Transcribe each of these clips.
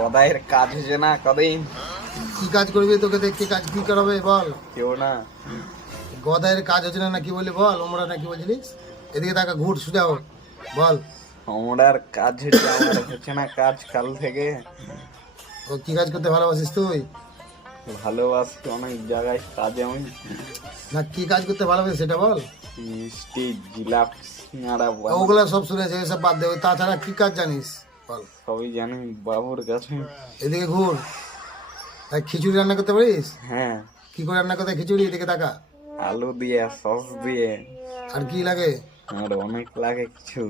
গদাইয়ের কাজ হচ্ছে না কদিন। কি কাজ করবি? তোকে দেখতে কাজ কি করাবে বল? কেউ না। গদাইয়ের কাজ হচ্ছে না কি বলি বল? ওমরা নাকি বলছিলিস? এদিকে তাকা, ঘুর সোজা হোক, বল। আমার কাজ হচ্ছে, আমার হচ্ছে না কাজ কাল থেকে। ও কি কাজ করতে ভালোবাসিস তুই? ভালোবাসি অনেক জায়গায় কাজ আমি। না কি কাজ করতে ভালোবাসিস সেটা বল। মিষ্টি জিলাপ সিঙ্গাড়া ওগুলা সব শুনেছি, এসব বাদ দে। তাছাড়া কি কাজ জানিস বল? সবই জানি বাবুর কাছে। এদিকে ঘুর। খিচুড়ি রান্না করতে পারিস? হ্যাঁ, কি করে রান্না করতে খিচুড়ি? এদিকে তাকা। আলু দিয়ে সস দিয়ে। আর কি লাগে? আর অনেক লাগে কিছু।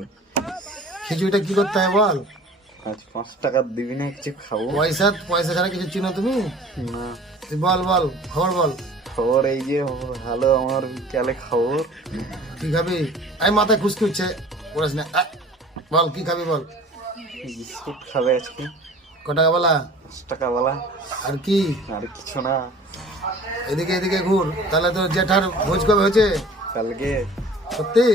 খিচুড়িটা কি করতে হয় বল? আজ 5 টাকা দিবি না কিছু খাবো? পয়সা পয়সা ছাড়া কিছু চিনো তুমি? না। তুই বল বল, খবর বল। খবর এই যে ভালো, আমার বিকালে খবর। কি খাবি? এই মাথায় খুশকি হচ্ছে, বলিস না। বল কি খাবি বল। বিস্কুট খাবে আজকে। ক টাকা বলা? 5 টাকা বলা। আর কি? আর কিছু না। এদিকে এদিকে ঘুর। তাহলে তোর জেঠার ভোজ কবে হয়েছে? কালকে। সত্যি?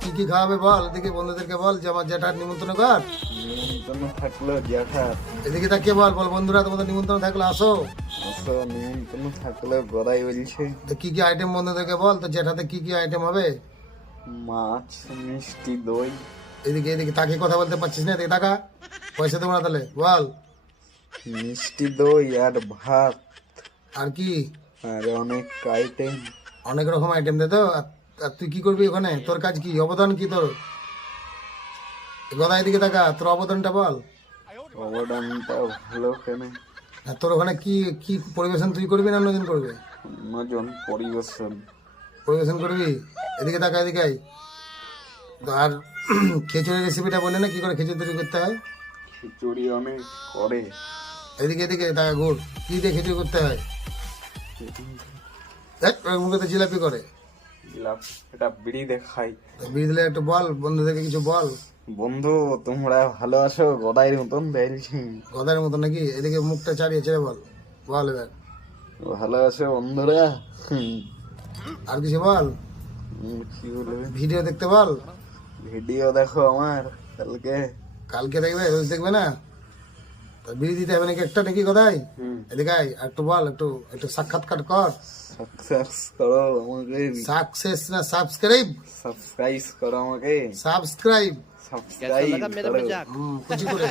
কি কি খাওয়াবে বল? এদিকে বন্ধুদেরকে বল যে আমার জেঠার নিমন্ত্রণ কর। নিমন্ত্রণ থাকলো জ্যাঠার। এদিকে তাকিয়ে বল, বল বন্ধুরা তোমাদের নিমন্ত্রণ থাকলে আসো। আসো, নিমন্ত্রণ থাকলো গদাই বলছে। তো কি কি আইটেম বন্ধুদেরকে বল, তো জেঠাতে কি কি আইটেম হবে? মাছ, মিষ্টি, দই। এদিকে এদিকে তাকিয়ে কথা বলতে পারছিস না? এদিকে টাকা। পয়সা দেবো না তাহলে বল। মিষ্টি দই আর ভাত। আর কি? আর অনেক আইটেম। অনেক রকম আইটেম দে তো। আর তুই কি করবি ওখানে? তোর কাজ কি? অবদান কি তোর? গদা এদিকে টাকা, তোর অবদানটা বল। অবদানটা ভালো কেন? আর তোর ওখানে কি কি পরিবেশন তুই করবি না অন্যজন করবে? অন্যজন পরিবেশন। পরিবেশন করবি? এদিকে টাকা, এদিকে আয়। আর খিচুড়ির রেসিপিটা বলে না, কি করে খিচুড়ি তৈরি করতে হয়? খিচুড়ি অনেক করে। এদিকে এদিকে টাকা ঘুর। কি দিয়ে খিচুড়ি করতে হয়? দেখ ওর মুখে তো জিলাপি করে। জিলাপ এটা বিড়ি দেখাই। বিড়ি দিলে একটু বল, বন্ধুদেরকে কিছু বল। বন্ধু তোমরা ভালো আছো? গদাইয়ের মতন দেখছি। গদার মতো নাকি? এদিকে মুখটা চালিয়ে ছেড়ে বল, বল এবার। ভালো আছো বন্ধুরা? আর কিছু বল। কি বলবে? ভিডিও দেখতে বল। ভিডিও দেখো আমার কালকে। কালকে দেখবে, রোজ দেখবে না? তো বিড়ি দিতে হবে নাকি একটা, নাকি গদাই? এদিকে আয়, আর একটু বল, একটু একটু সাক্ষাৎকার কর। সাকসেস করো আমাকে। সাকসেস না সাবস্ক্রাইব? সাবস্ক্রাইব করো আমাকে। সাবস্ক্রাইব। সাবস্ক্রাইব করো। কুচি করে।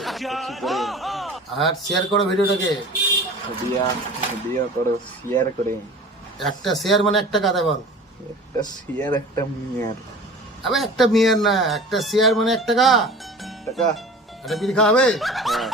আর শেয়ার করো ভিডিওটাকে। ভিডিও করো, শেয়ার করে। একটা শেয়ার মানে একটা কথা বল। একটা শেয়ার একটা মিয়ার। আবে একটা মেয়ের না, একটা শেয়ার মানে 1 টাকা। টাকা। একটা বিড়ি খাওয়াবে? হ্যাঁ।